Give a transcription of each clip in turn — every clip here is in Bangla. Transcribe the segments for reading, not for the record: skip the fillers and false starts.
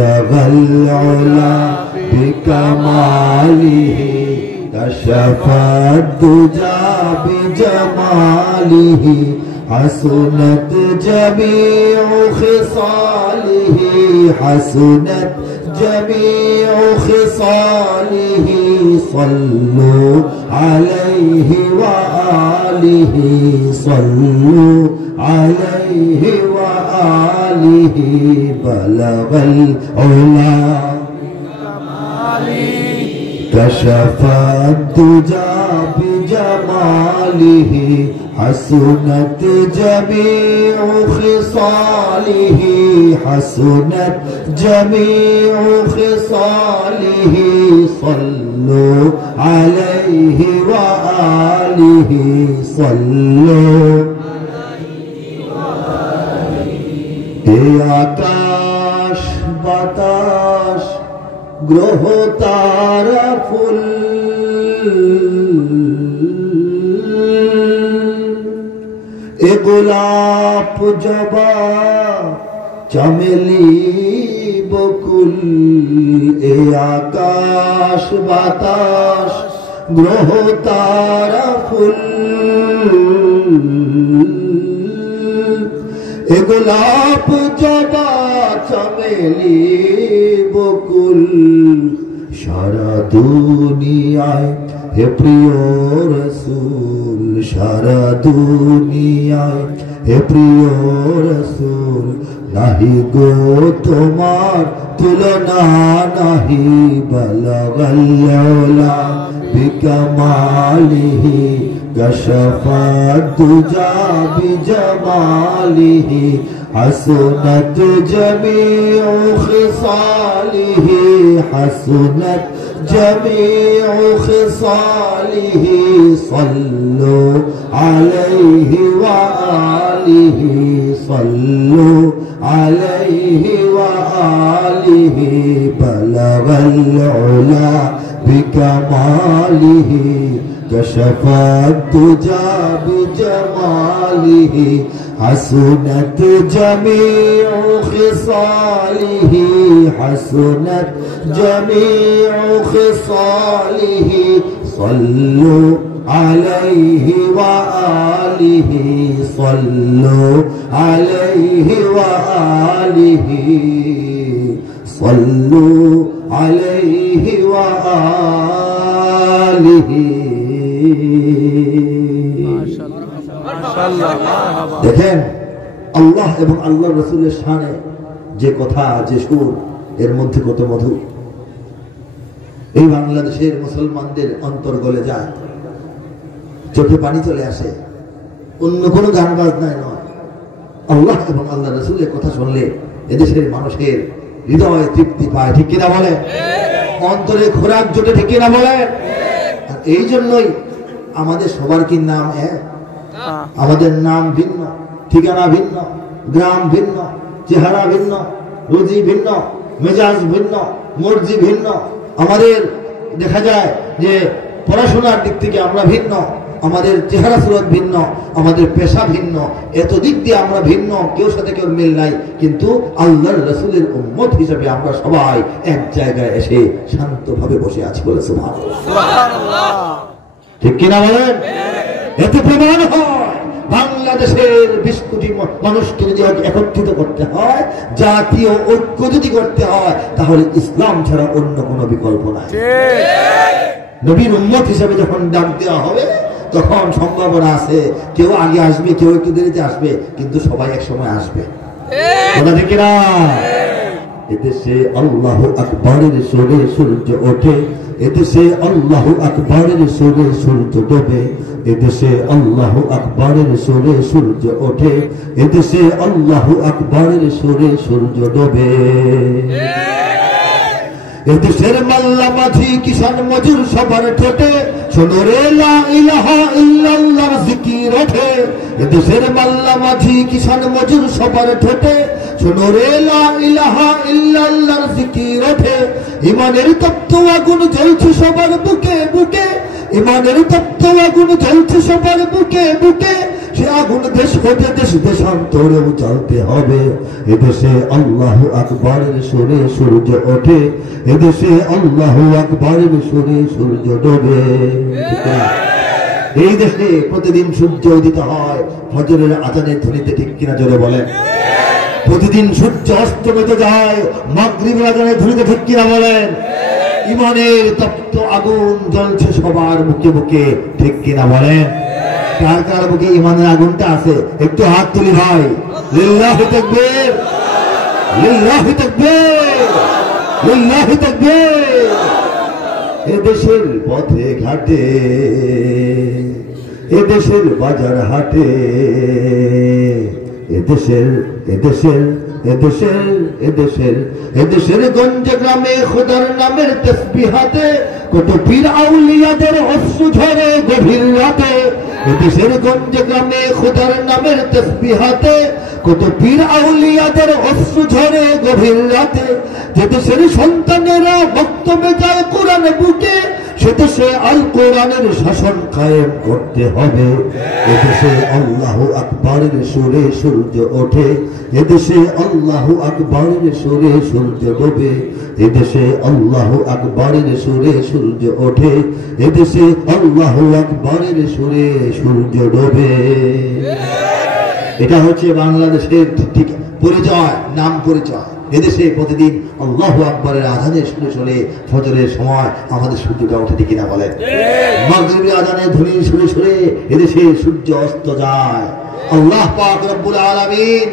বালাগাল উলা বিকামালিহি কাশাফাদ দুজা বিজামালিহি হাসনাত জামিউ খিসালিহি হাসনাত জামিউ খিসালিহি সাল্লু আলাইহি ওয়া আলিহি সাল্লু আলাইহি ওয়া আলিহি বালাগাল উলা كشفت الدجى بجماله حسنت جميع خصاله حسنت جميع خصاله صلوا عليه وآله صلوا يا আকাশ বাতাস গ্রহ তারা ফুল এ গোলাপ জবা চমেলি বকুল এ আকাশ বাতাস গ্রহ তারা ফুল এ গোলাপ জবা চমেলি বকুল সারা দুনিয়ায় হে প্রিয় রসূল সারা দুনিয়ায় হে প্রিয় রসূল নাহি গো তোমার তুলনা নাহি বালাগাল উলা বিকামালিহি কাশাফাদ দুজা বিজামালিহি حسنت جميع خصاله حسنت جميع خصاله صلوا عليه وآله صلوا عليه وآله بلغ العلا بكماله كشف الدجى بجماله حسنت جميع خصاله حسنت جميع خصاله صلوا عليه وآله صلوا عليه وآله صلوا عليه وآله দেখেন আল্লাহ এবং আল্লাহর রাসূলের শানে যে কথা যে সুর এর মধ্যে কত মধু এই বাংলাদেশের মুসলমানদের অন্তর গলে যায় চোখে পানি চলে আসে অন্য কোনো গান বাজনায় নয় আল্লাহ এবং আল্লাহর রাসূলের কথা শুনলে এদেশের মানুষের হৃদয়ে তৃপ্তি পায় ঠিক কিনা বলে অন্তরে খোরাক জোটে ঠিক কিনা বলে আর এই জন্যই আমাদের সবার কি নাম এক আমাদের নাম ভিন্ন ঠিকানা ভিন্ন গ্রাম ভিন্ন চেহারা ভিন্ন রুজি ভিন্ন মেজাজ ভিন্ন মর্জি ভিন্ন আমাদের দেখা যায় যে পড়াশোনার দিক থেকে আমরা ভিন্ন আমাদের চেহারা সুরত ভিন্ন আমাদের পেশা ভিন্ন এত দিক দিয়ে আমরা ভিন্ন কেউ সাথে কেউ মিল নাই কিন্তু আল্লাহর রাসূলের উম্মত হিসেবে আমরা সবাই এক জায়গায় এসে শান্তভাবে বসে আছি বলে সুবহানাল্লাহ ঠিক কিনা বলেন এতে প্রমাণ হয় বাংলাদেশের 20 কোটি মানুষকে যদি একত্রিত করতে হয় জাতীয় ঐক্য যদি করতে হয় তাহলে ইসলাম ছাড়া অন্য কোনো বিকল্প নাই নবীর উম্মত হিসেবে যখন ডাক দেওয়া হবে তখন সম্ভাবনা আছে কেউ আগে আসবে কেউ একটু দেরিতে আসবে কিন্তু সবাই এক সময় আসবে কথা ঠিক না এদেশে আল্লাহু আকবারের সুরে সূর্য ওঠে এদেশে আল্লাহু আকবারের সুরে সূর্য ডোবে এদেশে আল্লাহু আকবারের সুরে সূর্য ওঠে এদেশে আল্লাহু আকবারের সুরে সূর্য ডোবে এদেশের মাল্লা মাঝি কিষান মজুর সবার ঠোঁটে শোনো রে লা ইলাহা ইল্লাল্লাহর জিকির ওঠে এদেশের মাল্লা মাঝি কিষান মজুর সবার ঠোঁটে শোনো রে লা ইলাহা ইল্লাল্লাহর জিকির ওঠে ইমানের তপ্ত আগুন জ্বলছে সবার বুকে বুকে ইমানের তপ্ত আগুন জ্বলছে সবার বুকে বুকে সে আগুন দেশ হতে দেশ দেশান্তরেও জ্বলতে হবে। এদেশে আল্লাহু আকবারের সুরে সূর্য ওঠে, এদেশে আল্লাহু আকবারের সুরে সূর্য ডোবে। এই দেশে প্রতিদিন সূর্য উদিত হয় ফজরের আজানের ধ্বনিতে, ঠিক কিনা জোরে বলেন? প্রতিদিন সূর্য অস্তমিত যায় মাগরিবের আজানের ধ্বনিতে, ঠিক কিনা বলেন? ইমানের তপ্ত আগুন জ্বলছে সবার বুকে বুকে, ঠিক কিনা বলেন? কার কার বুকে ইমানের আগুনটা আছে একটু হাত তুলি ভাই। লিল্লাহি তাকবীর, লিল্লাহি তাকবীর, লিল্লাহি তাকবীর। এদেশের পথে ঘাটে, এদেশের বাজার হাটে, এদেশের এদেশের এদেশের এদেশের এদেশের গঞ্জে গ্রামে খোদার নামের তাসবিহাতে কত পীর আউলিয়াদের অশ্রু ঝরে গভীর রাতে। এদেশের গঞ্জে গ্রামে খোদার নামের তাসবিহাতে কত পীর আউলিয়াদের অশ্রু ঝরে গভীর রাতে। যে দেশের সন্তানেরা বক্তব্যে যায় কোরআন বুকে, সে দেশে আল কোরআনের শাসন কায়েম করতে হবে। এদেশে আল্লাহু আকবারের সুরে সূর্য ওঠে, এদেশে আল্লাহু আকবারের সুরে সূর্য ডোবে। এদেশে আল্লাহু আকবারের সুরে সূর্য ওঠে, এদেশে আল্লাহু আকবারের সুরে সূর্য ডোবে। এটা হচ্ছে বাংলাদেশের ঠিক পরিচয়, নাম পরিচয়। এদেশে প্রতিদিন আল্লাহু আকবারের আযানের শুনে শুনে ফজরের সময় আমাদের সূর্যটা ওঠে, ঠিক কিনা বলেন? মাগরিবের আযানের ধ্বনি শুনে শুনে এদেশে সূর্য অস্ত যায়। আল্লাহ পাক রব্বুল আলামিন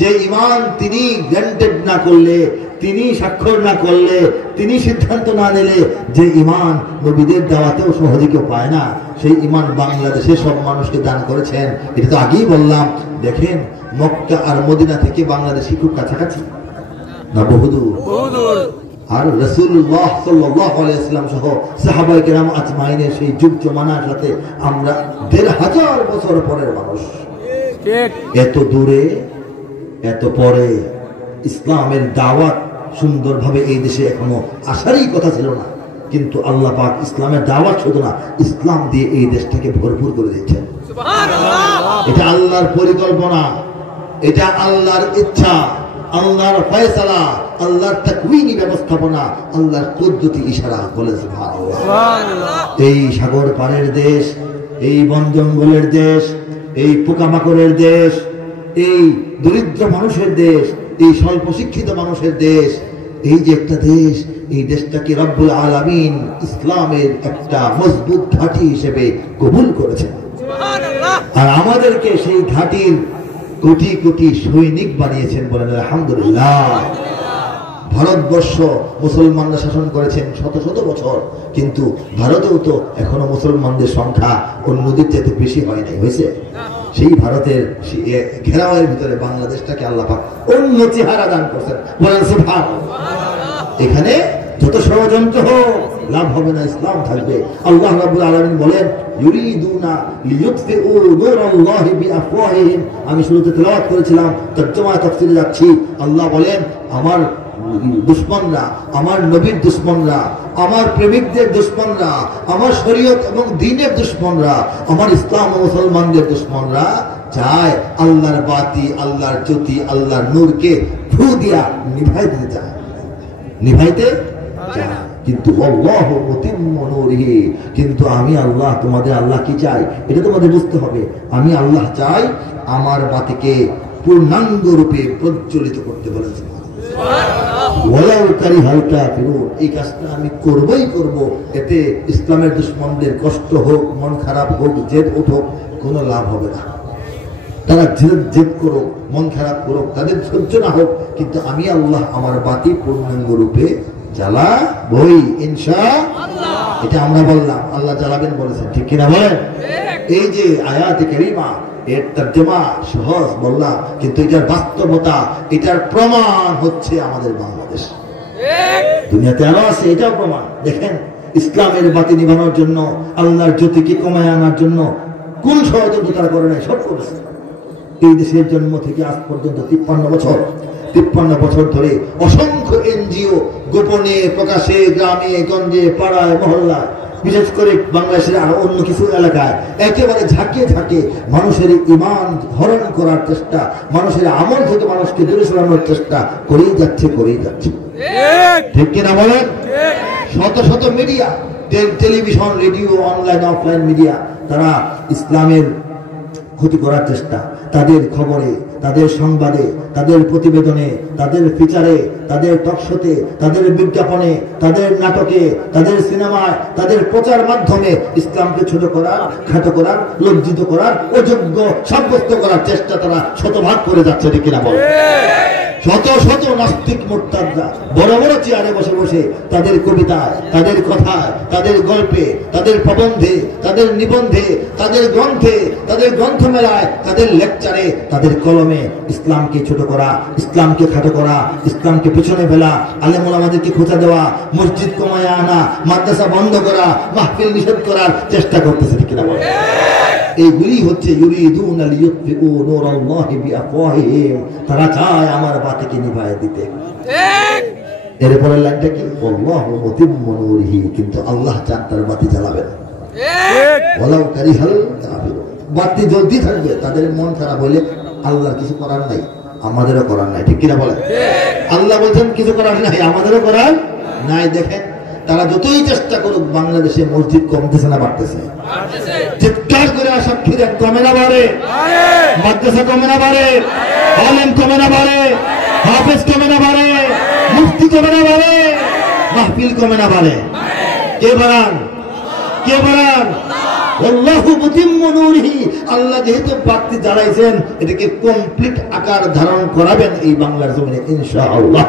যে ঈমান তিনি গ্যারান্টেড না করলে, তিনি স্বাক্ষর না করলে, তিনি সিদ্ধান্ত না নিলে যে ঈমান নবীদের দাওয়াতেও সহজে কেউ পায় না, সেই ঈমান বাংলাদেশে সব মানুষকে দান করেছেন। এটা তো আগেই বললাম। দেখেন মক্কা আর মদিনা থেকে বাংলাদেশি খুব কাছাকাছি না, বহুদূর। আর রাসূলুল্লাহ সাল্লাল্লাহু আলাইহি ওয়াসাল্লাম সহ সাহাবায়ে কেরাম আজমাইনের সেই যুগ জমানার সাথে আমরা ১৫০০ বছর পরের মানুষ। এত দূরে এত পরে ইসলামের দাওয়াত সুন্দরভাবে এই দেশে এখনো আসারই কথা ছিল না, কিন্তু আল্লাহ পাক ইসলামের দাওয়াত শুধু না, ইসলাম দিয়ে এই দেশটাকে ভরপুর করে দিচ্ছেন। এটা আল্লাহর পরিকল্পনা, এটা আল্লাহর ইচ্ছা, আল্লাহর ফয়সালা, আল্লাহর তাকওয়িনী ব্যবস্থাপনা, আল্লাহর কুদরতি ইশারা। বলে সুবহানাল্লাহ। এই সাগর পাড়ের দেশ, এই বন জঙ্গলের দেশ, এই পোকামাকড়ের দেশ, এই দরিদ্র মানুষের দেশ, এই স্বল্প শিক্ষিত মানুষের দেশ, এই যে একটা দেশ, এই দেশটাকে রব্বুল আলামিন ইসলামের একটা মজবুত ঘাঁটি হিসেবে কবুল করেছেন। আর আমাদেরকে সেই ঘাঁটির কোটি কোটি সৈনিক বানিয়েছেন। বলেন আলহামদুলিল্লাহ। ভারতবর্ষ মুসলমানরা শাসন করেছেন শত শত বছর, কিন্তু ভারতেও তো এখনো মুসলমানদের সংখ্যা অন্যদের চাইতে বেশি হয় নাই, হয়েছে? সেই ভারতের ঘেরাওয়ের ভিতরে বাংলাদেশটাকে আল্লাহ পাক অন্য চেহারা দান করছেন। বলেন সুবহানাল্লাহ। এখানে যত ষড়যন্ত্র হোক লাভ হবে না, ইসলাম থাকবে। আল্লাহ রাব্বুল আলামিন বলেন ইউরিদুনা লিইউতফিউ নূরাল্লাহি বিআফওয়াহিহিম। আমি শুরুতে তেলাওয়াত করেছিলাম, তর্জমা তাফসীরে যাচ্ছি। আল্লাহ বলেন আমার দুশমনরা, আমার নবীর দুশমনরা, আমার প্রেমিকদের দুশমনরা, আমার শরীয়ত এবং দ্বীনের দুশমনরা, আমার ইসলাম ও মুসলমানদের দুশমনরা চায় আল্লাহর বাতি, আল্লাহর জ্যোতি, আল্লাহর নূরকে ফু দিয়া নিভাই দিতে চায়, নিভাইতে চায়। কিন্তু আল্লাহু মুতিম্মু নূরিহি, কিন্তু আমি আল্লাহ, তোমাদের আল্লাহ কি চাই এটা তোমাদের বুঝতে হবে। আমি আল্লাহ চাই আমার বাতিকে পূর্ণাঙ্গ রূপে প্রজ্বলিত করতে। বলেছেন এই কাজটা আমি করবই করব। এতে ইসলামের দুশমনদের কষ্ট হোক, মন খারাপ হোক, জেদ উঠুক, কোনো লাভ হবে না। তারা জেদ করুক, মন খারাপ করুক, তাদের সহ্য না হোক, কিন্তু আমি আল্লাহ আমার বাতি পূর্ণাঙ্গ রূপে জ্বালাবই ইনশাআল্লাহ। এটা আমরা বললাম, আল্লাহ জ্বালাবেন বলেছেন, ঠিক কিনা বলেন? এই যে আয়াতে কারিমা, এর তর্জমা সহজ বললাম, কিন্তু এটার বাস্তবতা, এটার প্রমাণ হচ্ছে আমাদের বাংলাদেশ। দুনিয়াতে আরো আছে, এটাও প্রমাণ। দেখেন ইসলামের বাতি নিভানোর জন্য, আল্লাহর জ্যোতিকে কমায় আনার জন্য কোন ষড়যন্ত্র তারা করে নাই, সব করেছে। এই দেশের জন্ম থেকে আজ পর্যন্ত 53 বছর ধরে অসংখ্য এনজিও গোপনে প্রকাশে, গ্রামে গঞ্জে, পাড়ায় মহল্লায় বিশেষ করে বাংলাদেশের আরো অন্য কিছু এলাকায় একেবারে ঝাঁকে ঝাঁকে মানুষের ইমান হরণ করার চেষ্টা, মানুষের আমল থেকে মানুষকে দূরে সরানোর চেষ্টা করেই যাচ্ছে। ঠিক কিনা বলেন? শত শত media, television, radio, online, offline media, তারা ইসলামের ক্ষতি করার চেষ্টা, তাদের খবরে, তাদের সংবাদে, তাদের প্রতিবেদনে, তাদের ফিচারে, তাদের টকশোতে, তাদের বিজ্ঞাপনে, তাদের নাটকে, তাদের সিনেমায়, তাদের প্রচার মাধ্যমে ইসলামকে ছোট করার, খাটো করার, লজ্জিত করার, অযোগ্য সাব্যস্ত করার চেষ্টা তারা শতভাগ করে যাচ্ছে। ঠিক কিনা বলে? শত শত নাস্তিক মুরতাদরা বড় বড় চেয়ারে বসে বসে তাদের কবিতায়, তাদের কথায়, তাদের গল্পে, তাদের প্রবন্ধে, তাদের নিবন্ধে, তাদের গ্রন্থে, তাদের গ্রন্থমেলায়, তাদের লেকচারে, তাদের কলমে ইসলামকে ছোট করা, ইসলামকে খাটো করা, ইসলামকে পেছনে ফেলা, আলেম ওলামাদেরকে খোঁচা দেওয়া, মসজিদ কমায় আনা, মাদ্রাসা বন্ধ করা, মাহফিল নিষেধ করার চেষ্টা করতেছে। ঠিক কিনা বলে? এইগুলি হচ্ছে ইউরিদুনা লিইউতফিউ নূরাল্লাহি বিআফওয়াহিহিম, তারা চায় আমার বাতিকে নিভায় দিতে। ঠিক। এরপরের লাইনটা কি? আল্লাহু মুতিম্মু নূরিহি, কিন্তু আল্লাহ চান তার বাতি জ্বালাবেন। ঠিক। ওয়ালাউ কারিহাল কাফিরুন, বাতি জ্বলতে থাকবে, তাদের মন খারাপ হইলে আল্লাহর কিছু করার নাই, আমাদেরও করার নাই। ঠিক কিনা বলেন? আল্লাহ বলছেন কিছু করার নাই, আমাদেরও করার নাই। দেখেন তারা যতই চেষ্টা করুক, বাংলাদেশে মসজিদ কমতেছে না বাড়তেছে? চিৎকার করে সাক্ষী দেন, কমে না বাড়ে? মাদ্রাসা কমে না বাড়ে? আলেম কমে না বাড়ে? হাফেজ কমে না বাড়ে? মুফতি কমে না বাড়ে? মাহফিল কমে না বাড়ে? কে বাড়ান? কে বাড়ান? আল্লাহু মুতিম্মু নূরিহি, আল্লাহ যেহেতু বাতি জ্বালাইছেন, এটাকে কমপ্লিট আকার ধারণ করাবেন এই বাংলার জমিনে ইনশাআল্লাহ।